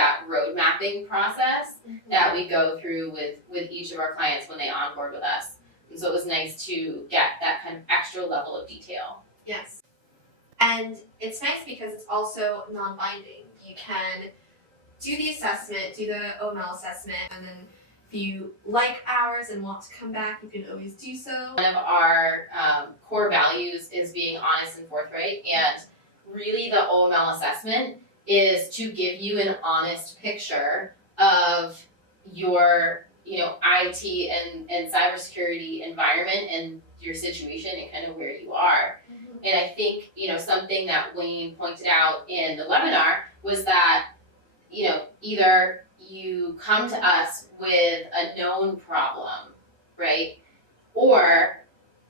that road mapping process that we go through with each of our clients when they onboard with us. And so it was nice to get that kind of extra level of detail. Yes. And it's nice because it's also non-binding. You can do the assessment, do the OML assessment, and then if you like ours and want to come back, you can always do so. One of our core values is being honest and forthright, and really the OML assessment is to give you an honest picture of your IT and cybersecurity environment and your situation and kind of where you are. And I think, something that Wayne pointed out in the webinar was that, either you come to us with a known problem, right? Or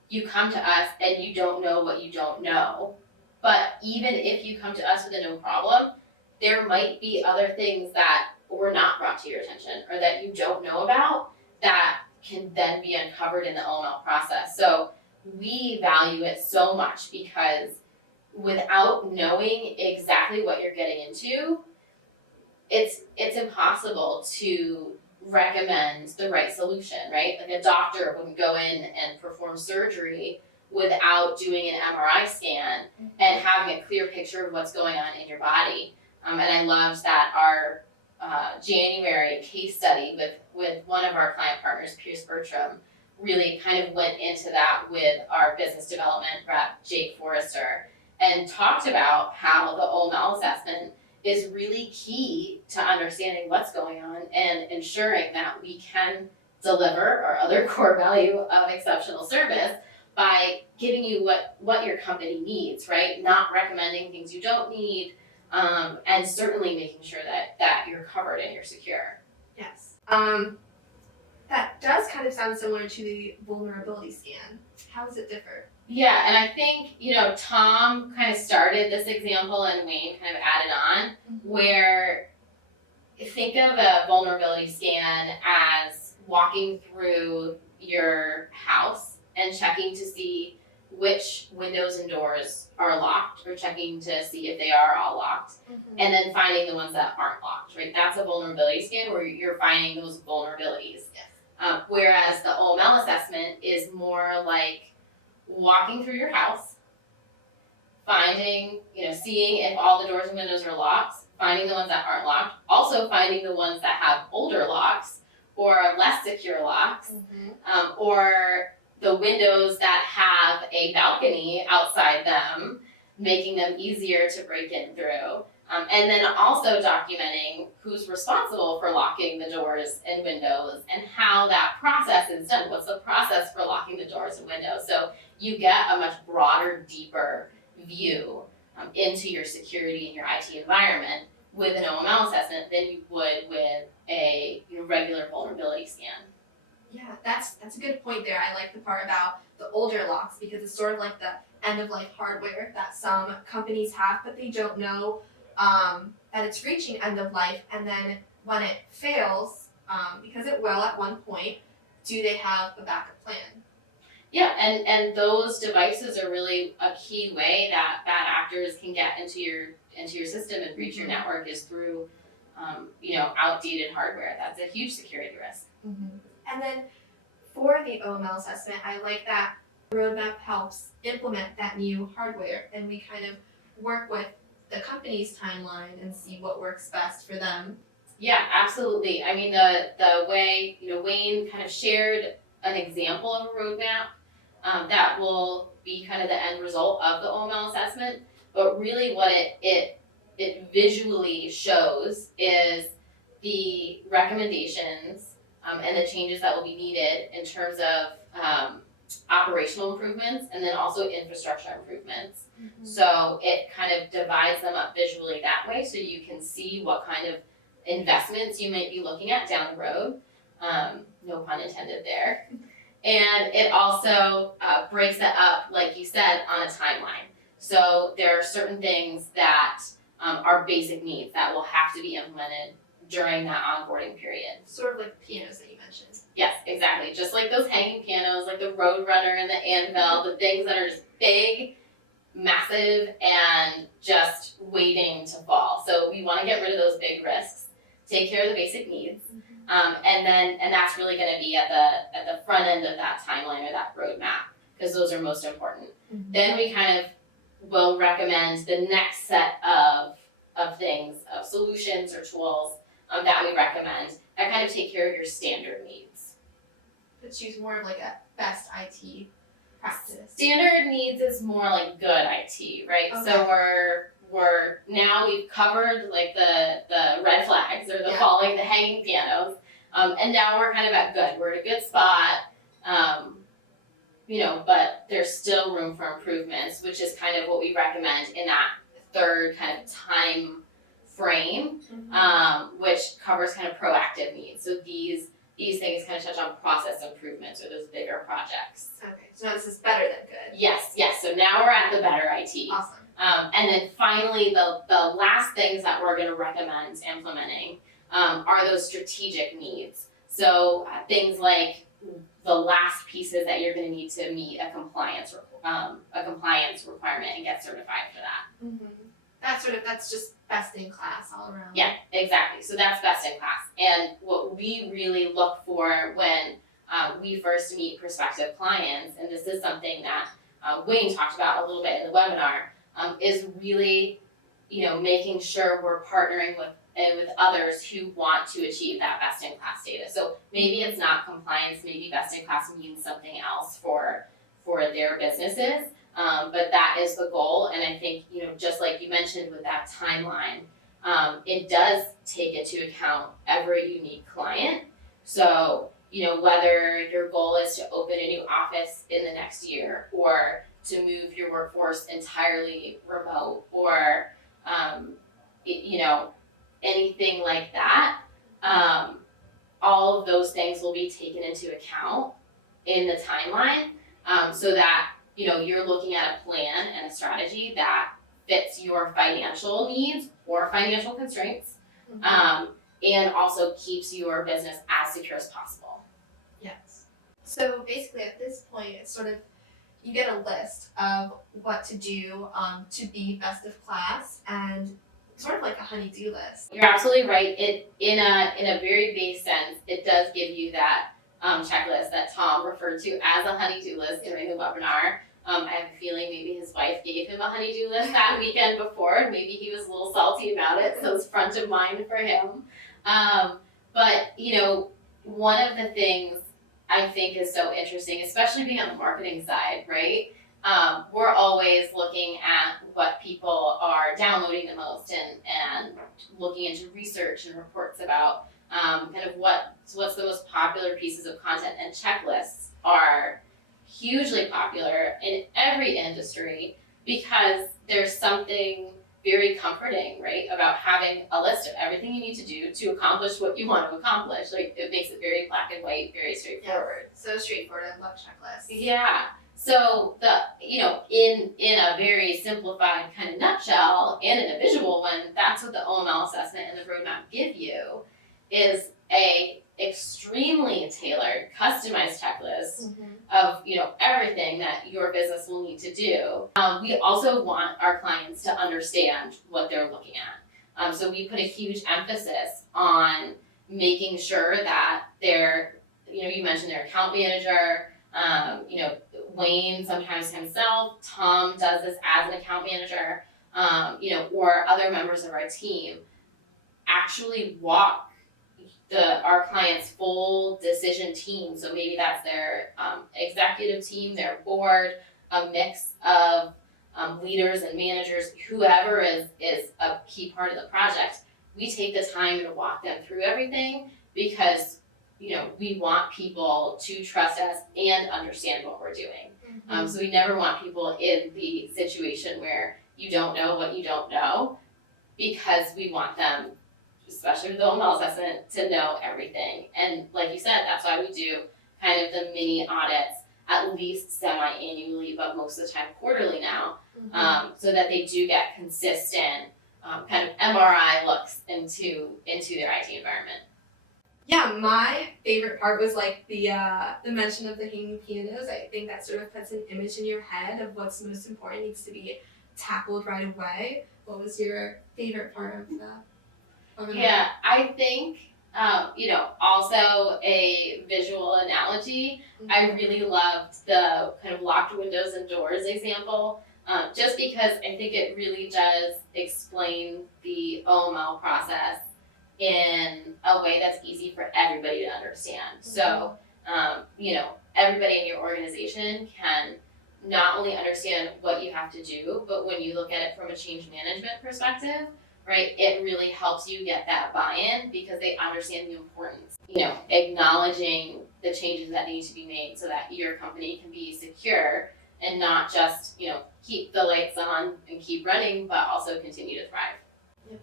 you come to us and you don't know what you don't know. But even if you come to us with a known problem, there might be other things that were not brought to your attention or that you don't know about that can then be uncovered in the OML process. So we value it so much because without knowing exactly what you're getting into, it's impossible to recommend the right solution, right? Like a doctor wouldn't go in and perform surgery without doing an MRI scan and having a clear picture of what's going on in your body. And I loved that our January case study with one of our client partners, Pierce Bertram, really kind of went into that with our business development rep, Jake Forrester, and talked about how the OML assessment is really key to understanding what's going on and ensuring that we can deliver our other core value of exceptional service by giving you what your company needs, right? Not recommending things you don't need, and certainly making sure that you're covered and you're secure. Yes. That does kind of sound similar to the vulnerability scan. How does it differ? Yeah, and I think, Tom kind of started this example and Wayne kind of added on, where think of a vulnerability scan as walking through your house and checking to see which windows and doors are locked or checking to see if they are all locked, and then finding the ones that aren't locked, right? That's a vulnerability scan where you're finding those vulnerabilities. Yes. Whereas the OML assessment is more like walking through your house, finding, seeing if all the doors and windows are locked, finding the ones that aren't locked, also finding the ones that have older locks or less secure locks, or the windows that have a balcony outside them, making them easier to break in through. And then also documenting who's responsible for locking the doors and windows and how that process is done. What's the process for locking the doors and windows? So you get a much broader, deeper view into your security and your IT environment with an OML assessment than you would with a regular vulnerability scan. Yeah, that's a good point there. I like the part about the older locks because it's sort of like the end-of-life hardware that some companies have, but they don't know that it's reaching end of life, and then when it fails, because it will at one point, do they have a backup plan? Yeah, and those devices are really a key way that bad actors can get into your system and breach your network is through outdated hardware. That's a huge security risk. And then for the OML assessment, I like that the roadmap helps implement that new hardware, and we kind of work with the company's timeline and see what works best for them. Yeah, absolutely. I mean, the way, Wayne kind of shared an example of a roadmap that will be kind of the end result of the OML assessment, but really what it visually shows is the recommendations and the changes that will be needed in terms of operational improvements and then also infrastructure improvements. So it kind of divides them up visually that way so you can see what kind of investments you might be looking at down the road. No pun intended there. And it also breaks it up, like you said, on a timeline. So there are certain things that are basic needs that will have to be implemented during that onboarding period. Sort of like the pianos that you mentioned. Yes, exactly. Just like those hanging pianos, like the Roadrunner and the Anvil, the things that are just big, massive, and just waiting to fall. So we want to get rid of those big risks. take care of the basic needs. And that's really going to be at the front end of that timeline or that roadmap, because those are most important. Then we kind of will recommend the next set of things, of solutions or tools that we recommend that kind of take care of your standard needs. Let's use more of like a best IT practice. Standard needs is more like good IT, right? Okay. So we're now we've covered like the red flags or the falling, the hanging pianos, and now we're kind of at good. We're at a good spot, but there's still room for improvements, which is kind of what we recommend in that third kind of time frame, which covers kind of proactive needs. So these things kind of touch on process improvements or those bigger projects. Okay, so now this is better than good. Yes. So now we're at the better IT. Awesome. And then finally, the last things that we're going to recommend implementing are those strategic needs. So things like the last pieces that you're going to need to meet a compliance requirement and get certified for that. That's just best in class all around. Yeah, exactly. So that's best in class. And what we really look for when we first meet prospective clients, and this is something that Wayne talked about a little bit in the webinar, is really, making sure we're partnering with others who want to achieve that best in class status. So maybe it's not compliance, maybe best in class means something else for their businesses. But that is the goal, and I think, just like you mentioned with that timeline, it does take into account every unique client. So, whether your goal is to open a new office in the next year, or to move your workforce entirely remote, or, anything like that, all of those things will be taken into account in the timeline, so that you're looking at a plan and a strategy that fits your financial needs or financial constraints, and also keeps your business as secure as possible. Yes. So basically at this point, it's sort of, you get a list of what to do to be best of class, and sort of like a honey-do list. You're absolutely right. It in a very base sense, it does give you that checklist that Tom referred to as a honey-do list during the webinar. I have a feeling maybe his wife gave him a honey-do list that weekend before, and maybe he was a little salty about it, so it's front of mind for him. But one of the things I think is so interesting, especially being on the marketing side, right? We're always looking at what people are downloading the most, and looking into research and reports about kind of what's the most popular pieces of content, and checklists are hugely popular in every industry because there's something very comforting, right, about having a list of everything you need to do to accomplish what you want to accomplish. Like, it makes it very black and white, very straightforward. So straightforward. I love checklists. Yeah. So in a very simplified kind of nutshell, and in a visual one, that's what the OML assessment and the roadmap give you, is a extremely tailored, customized checklist of everything that your business will need to do. We also want our clients to understand what they're looking at. So we put a huge emphasis on making sure that they're, you mentioned their account manager, Wayne sometimes himself, Tom does this as an account manager, or other members of our team actually walk our client's full decision team. So maybe that's their executive team, their board, a mix of leaders and managers, whoever is a key part of the project. We take the time to walk them through everything because we want people to trust us and understand what we're doing. So we never want people in the situation where you don't know what you don't know, because we want them, especially with the OML assessment, to know everything. And like you said, that's why we do kind of the mini audits at least semi-annually, but most of the time quarterly now, so that they do get consistent kind of MRI looks into their IT environment. Yeah, my favorite part was like the mention of the hanging pianos. I think that sort of puts an image in your head of what's most important, needs to be tackled right away. What was your favorite part of the Yeah, I think, also a visual analogy. I really loved the kind of locked windows and doors example, just because I think it really does explain the OML process in a way that's easy for everybody to understand. So, everybody in your organization can not only understand what you have to do, but when you look at it from a change management perspective, right, it really helps you get that buy-in because they understand the importance, acknowledging the changes that need to be made so that your company can be secure and not just, keep the lights on and keep running, but also continue to thrive. Yep.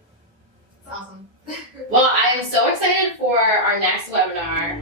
That's awesome. Well, I'm so excited for our next webinar.